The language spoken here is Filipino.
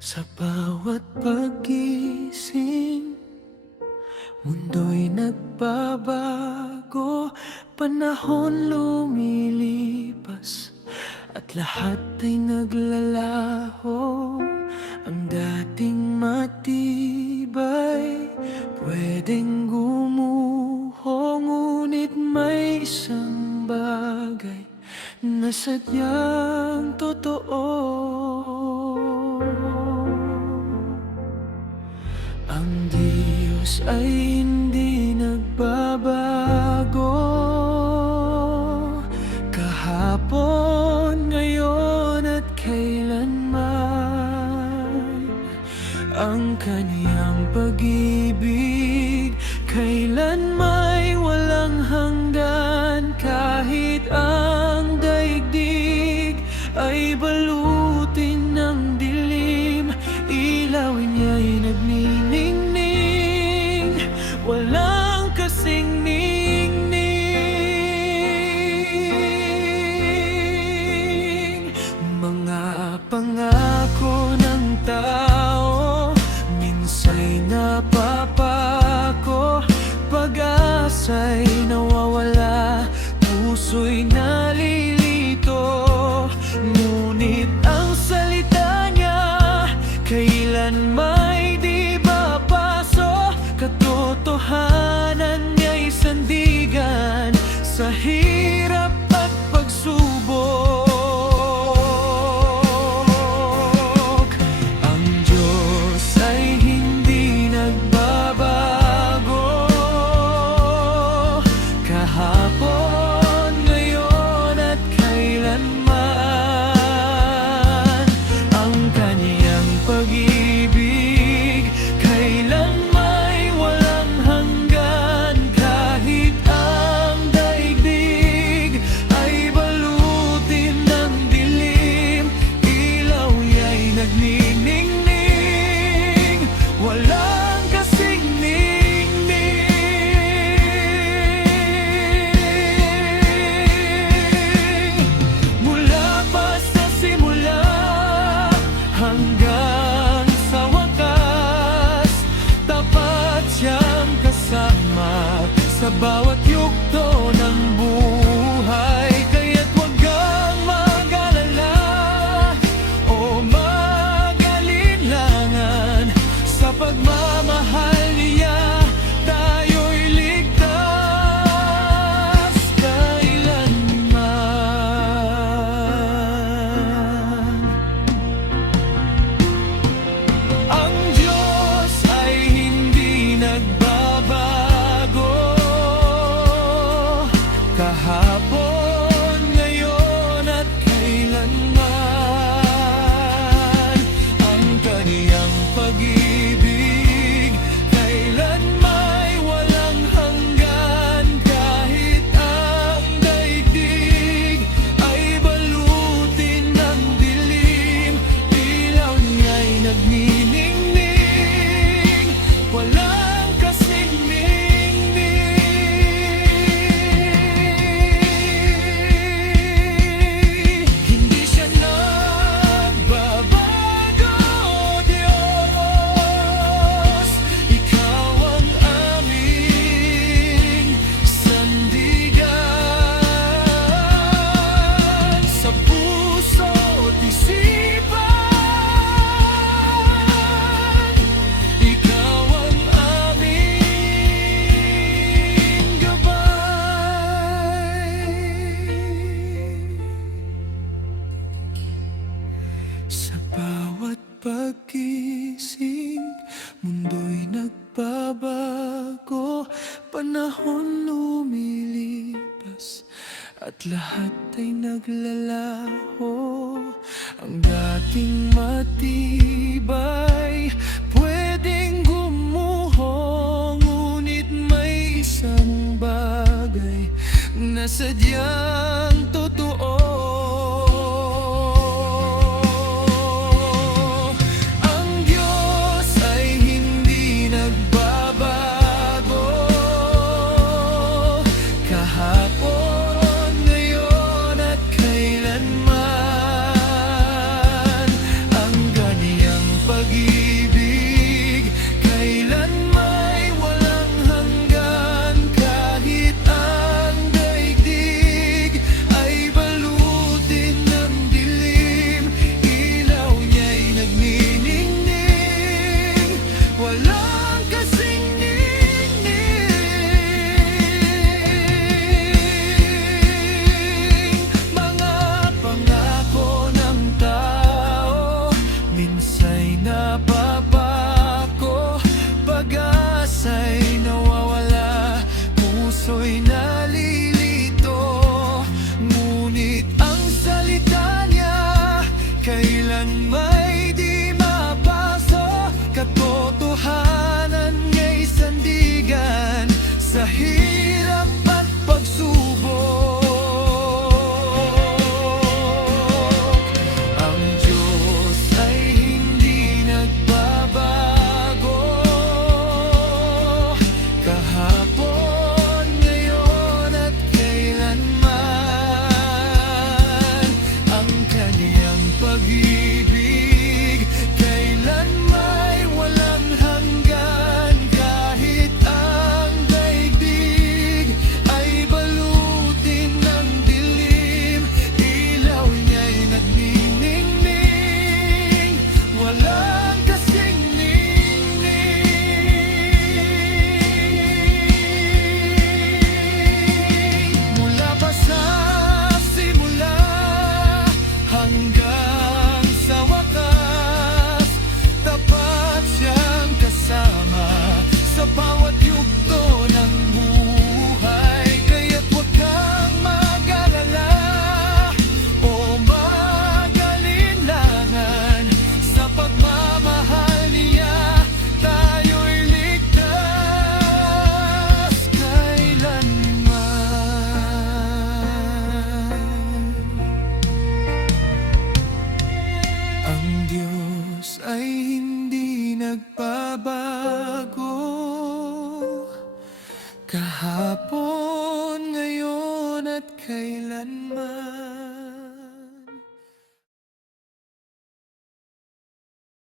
Sa bawat paggising, mundo'y nagbabago, panahon lumilipas, at lahat ay naglalaho. Ang dating matibay, pwedeng gumuho, ngunit may isang bagay na sadyang totoo. Ang Diyos ay hindi nagbabago, kahapon, ngayon at kailanman. Ang Kaniyang pag-ibig kailanmay walang hanggan, kahit ang daigdig ay balutin ng dilim. Ilawin niya'y nagniningning, walang kasing ningning. Mga pangako ng tao minsa'y napapako, pag-asa'y nawawala, puso'y nalilito. Ngunit ang salita niya kailanmay di mapaso, katotohanan niya'y sandigan sa hirap at pagsubok. Ang Diyos ay hindi nagbabago, kahapon, ngayon at kailanman. Ang Kaniyang pag-ibig kailanmay walang hanggan, kahit ang daigdig ay balutin ng dilim. Ilaw niya'y nagniningning, walang kasing ningning. Mula pa sa simula hanggang sa wakas, tapat siyang kasama sa bawat yugto ng buhay. Kaya't huwag kang mag-alala o mag-alinlangan, sa pagmamahal niya tayo'y ligtas kailanman. Ang Diyos ay hindi nagbabago, kahapon, ngayon at kailanman. Ang Kaniyang pag-ibig kailanmay walang hanggan, kahit ang daigdig ay balutin ng dilim. Ilaw niya'y nagniningning, walang kasing ningning. Hindi siya nagbabago, Diyos. Ikaw ang aming sandigan sa puso't isipan. Ikaw ang aming gabay. Sa bawat paggising, mundo'y nagbabago, panahon lumilipas, at lahat ay naglalaho. Ang dating matibay, pwedeng gumuho, ngunit may isang bagay na sadyang totoo. Ang Diyos ay hindi nagbabago, kahapon, ngayon at kailanman. Ang Kaniyang kailan may di mapaso. Katotohanan nga'y sandigan sa hirap at pagsubok. Ang Diyos ay hindi nagbabago, kahapon, ngayon at kailanman. Ang kaniyang pag-ibig kailanmay walang hanggan. Kahit ang daigdig ay balutin ng dilim, ilaw niya'y nagniningning, walang kasing ningning. Mula pa sa simula hanggang sa wakas, tapat siyang kasama sa bawat yugto ng buhay. Kaya't huwag kang mag-alala o mag-alinlangan, sa pagmamahal niya tayo'y ligtas kailanman. Ang Diyos ay hindi nagbabago, kahapon,